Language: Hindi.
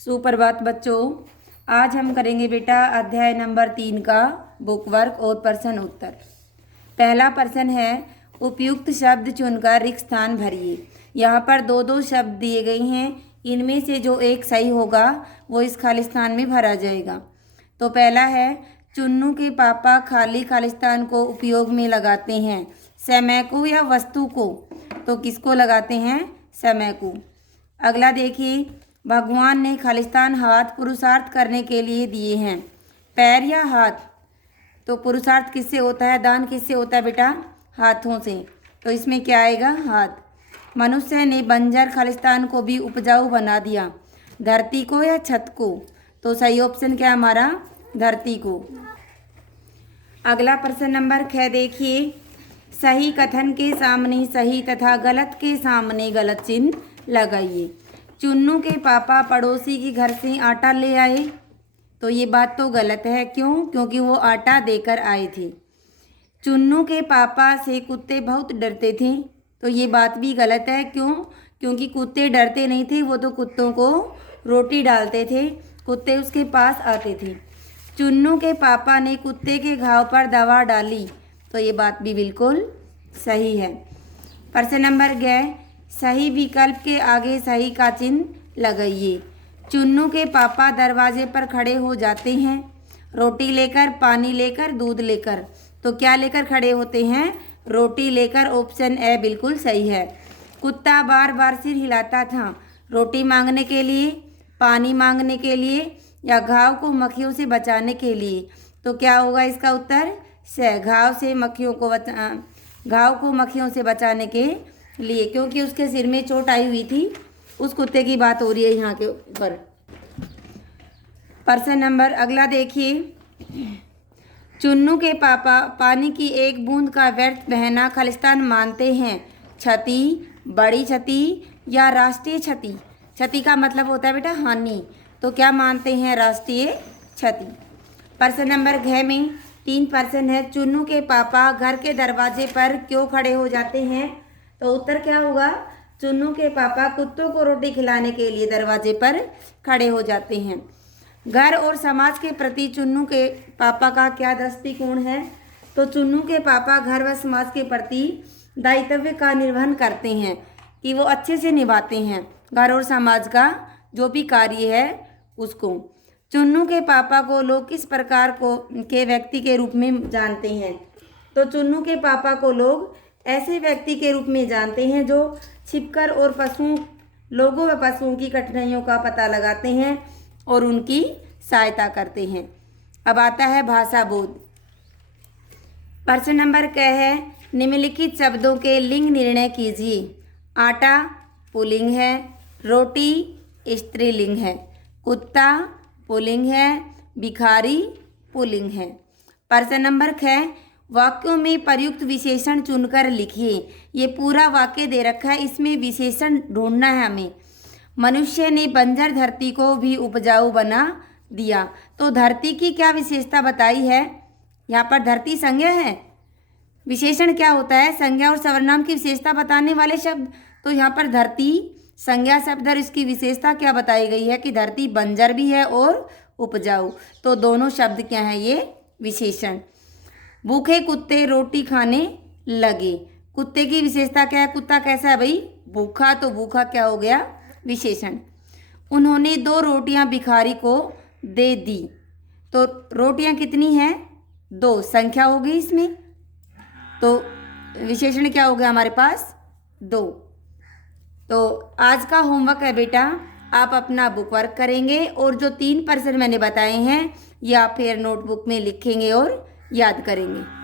सुप्रभात बच्चों, आज हम करेंगे बेटा अध्याय नंबर 3 का बुक वर्क और प्रश्न उत्तर। पहला प्रश्न है उपयुक्त शब्द चुनकर रिक्त स्थान भरिए। यहाँ पर दो दो शब्द दिए गए हैं, इनमें से जो एक सही होगा वो इस खाली स्थान में भरा जाएगा। तो पहला है चुन्नू के पापा खाली खालिस्तान को उपयोग में लगाते हैं, समय को या वस्तु को। तो किसको लगाते हैं? समय को। अगला देखिए, भगवान ने खालिस्तान हाथ पुरुषार्थ करने के लिए दिए हैं, पैर या हाथ? तो पुरुषार्थ किससे होता है, दान किससे होता है बेटा? हाथों से। तो इसमें क्या आएगा? हाथ। मनुष्य ने बंजर खालिस्तान को भी उपजाऊ बना दिया, धरती को या छत को? तो सही ऑप्शन क्या हमारा? धरती को। अगला प्रश्न नंबर 6 देखिए, सही कथन के सामने सही तथा गलत के सामने गलत चिन्ह लगाइए। चुन्नू के पापा पड़ोसी के घर से आटा ले आए। तो ये बात तो गलत है, क्यों? क्योंकि वो आटा देकर आए थे। चुन्नू के पापा से कुत्ते बहुत डरते थे। तो ये बात भी गलत है, क्यों? क्योंकि कुत्ते डरते नहीं थे, वो तो कुत्तों को रोटी डालते थे, कुत्ते उसके पास आते थे। चुन्नू के पापा ने कुत्ते के घाव पर दवा डाली। तो ये बात भी बिल्कुल सही है। प्रश्न नंबर 11, सही विकल्प के आगे सही का चिन्ह लगाइए। चुन्नू के पापा दरवाजे पर खड़े हो जाते हैं, रोटी लेकर, पानी लेकर, दूध लेकर। तो क्या लेकर खड़े होते हैं? रोटी लेकर। ऑप्शन ए बिल्कुल सही है। कुत्ता बार बार सिर हिलाता था, रोटी मांगने के लिए, पानी मांगने के लिए, या घाव को मक्खियों से बचाने के लिए? तो क्या होगा इसका उत्तर? से घाव को मक्खियों से बचाने के लिए, क्योंकि उसके सिर में चोट आई हुई थी। उस कुत्ते की बात हो रही है यहाँ के ऊपर। प्रश्न नंबर अगला देखिए, चुन्नू के पापा पानी की एक बूंद का व्यर्थ बहना खालिस्तान मानते हैं, क्षति, बड़ी क्षति या राष्ट्रीय क्षति? क्षति का मतलब होता है बेटा हानि। तो क्या मानते हैं? राष्ट्रीय क्षति। प्रश्न नंबर 6 में 3 प्रश्न है। चुन्नू के पापा घर के दरवाजे पर क्यों खड़े हो जाते हैं? तो उत्तर क्या होगा? चुन्नू के पापा कुत्तों को रोटी खिलाने के लिए दरवाजे पर खड़े हो जाते हैं। घर और समाज के प्रति चुन्नू के पापा का क्या दृष्टिकोण है? तो चुन्नू के पापा घर व समाज के प्रति दायित्व का निर्वहन करते हैं, कि वो अच्छे से निभाते हैं घर और समाज का जो भी कार्य है उसको। चुन्नू के पापा को लोग किस प्रकार के व्यक्ति के रूप में जानते हैं? तो चुन्नू के पापा को लोग ऐसे व्यक्ति के रूप में जानते हैं जो छिपकर और लोगों व पशुओं की कठिनाइयों का पता लगाते हैं और उनकी सहायता करते हैं। अब आता है भाषा बोध। प्रश्न नंबर क्या है? निम्नलिखित शब्दों के लिंग निर्णय कीजिए। आटा पुल्लिंग है, रोटी स्त्रीलिंग है, कुत्ता पुल्लिंग है, भिखारी पुल्लिंग है। प्रश्न नंबर 6, वाक्यों में प्रयुक्त विशेषण चुनकर लिखिए। ये पूरा वाक्य दे रखा है, इसमें विशेषण ढूंढना है हमें। मनुष्य ने बंजर धरती को भी उपजाऊ बना दिया। तो धरती की क्या विशेषता बताई है? यहाँ पर धरती संज्ञा है, विशेषण क्या होता है? संज्ञा और सर्वनाम की विशेषता बताने वाले शब्द। तो यहाँ पर धरती संज्ञा शब्द और इसकी विशेषता क्या बताई गई है कि धरती बंजर भी है और उपजाऊ। तो दोनों शब्द क्या हैं? ये विशेषण। भूखे कुत्ते रोटी खाने लगे। कुत्ते की विशेषता क्या है? कुत्ता कैसा है भाई? भूखा। तो भूखा क्या हो गया? विशेषण। उन्होंने 2 रोटियां भिखारी को दे दी। तो रोटियां कितनी हैं? 2, संख्या हो गई इसमें। तो विशेषण क्या हो गया हमारे पास? 2। तो आज का होमवर्क है बेटा, आप अपना बुक वर्क करेंगे और जो 3 प्रश्न मैंने बताए हैं या फिर नोटबुक में लिखेंगे और याद करेंगे।